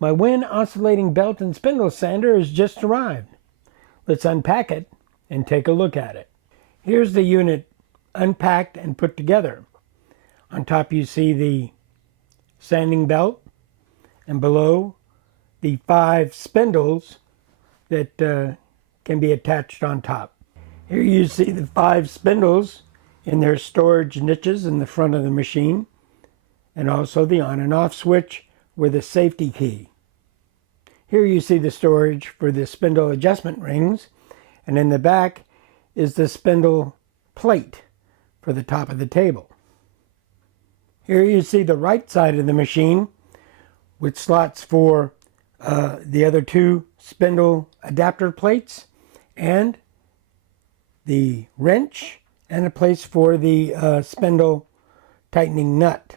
My WEN Oscillating Belt and Spindle Sander has just arrived. Let's unpack it and take a look at it. Here's the unit unpacked and put together. On top you see the sanding belt, and below the 5 spindles that can be attached on top. Here you see the 5 spindles in their storage niches in the front of the machine, and also the on and off switch with a safety key. Here you see the storage for the spindle adjustment rings, and in the back is the spindle plate for the top of the table. Here you see the right side of the machine with slots for the other 2 spindle adapter plates and the wrench and a place for the spindle tightening nut.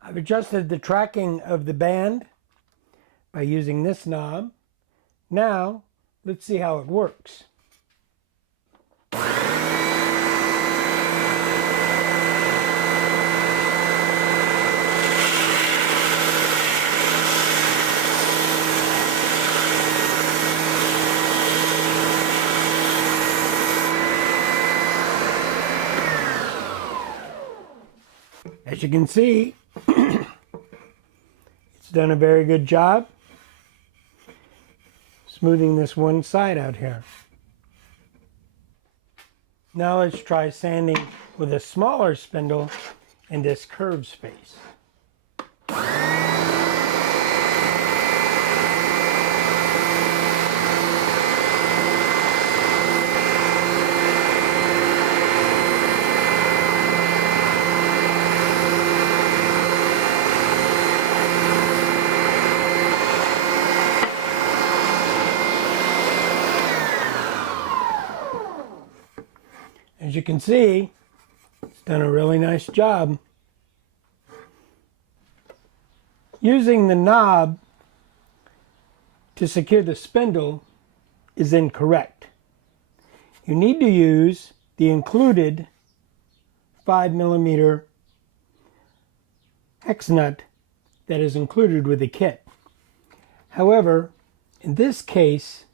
I've adjusted the tracking of the band by using this knob. Now let's see how it works. As you can see, it's done a very good job smoothing this one side out here. Now let's try sanding with a smaller spindle in this curved space. As you can see, it's done a really nice job. Using the knob to secure the spindle is incorrect. You need to use the included 5mm hex nut that is included with the kit. However, in this case,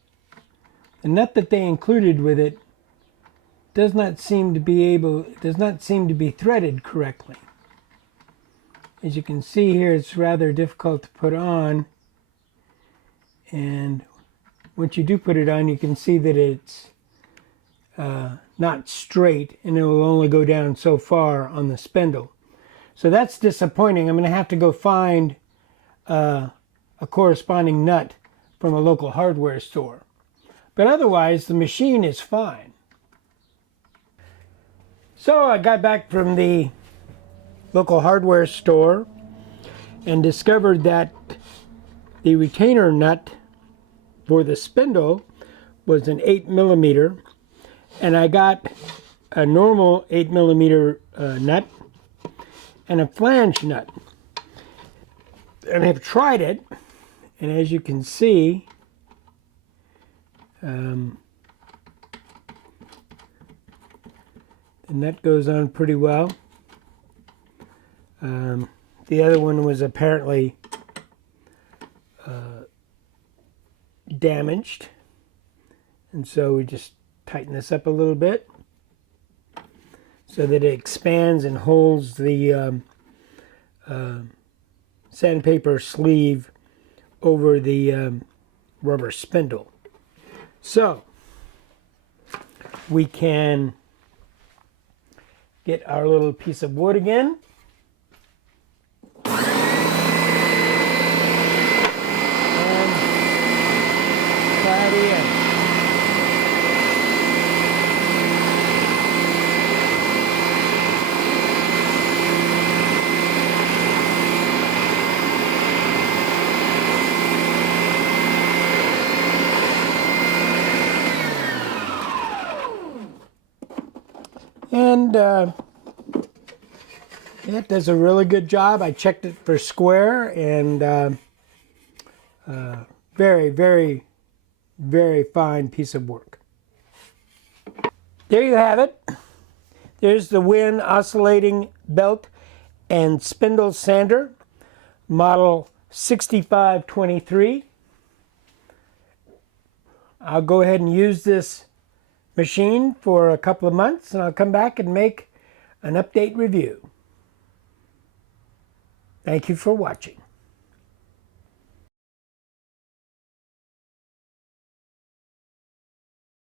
the nut that they included with it does not seem to be threaded correctly. As you can see here, it's rather difficult to put on, and once you do put it on, you can see that it's not straight, and it will only go down so far on the spindle. So that's disappointing. I'm going to have to go find a corresponding nut from a local hardware store. But otherwise, the machine is fine. So I got back from the local hardware store and discovered that the retainer nut for the spindle was an 8mm, and I got a normal 8mm nut and a flange nut. And I've tried it, and as you can see, the nut goes on pretty well. The other one was apparently damaged, and so we just tighten this up a little bit so that it expands and holds the sandpaper sleeve over the rubber spindle. So we can get our little piece of wood again. And try it again. And it does a really good job. I checked it for square, and very, very, very fine piece of work. There you have it. There's the WEN Oscillating Belt and Spindle Sander, model 6523. I'll go ahead and use this machine for a couple of months, and I'll come back and make an update review. Thank you for watching.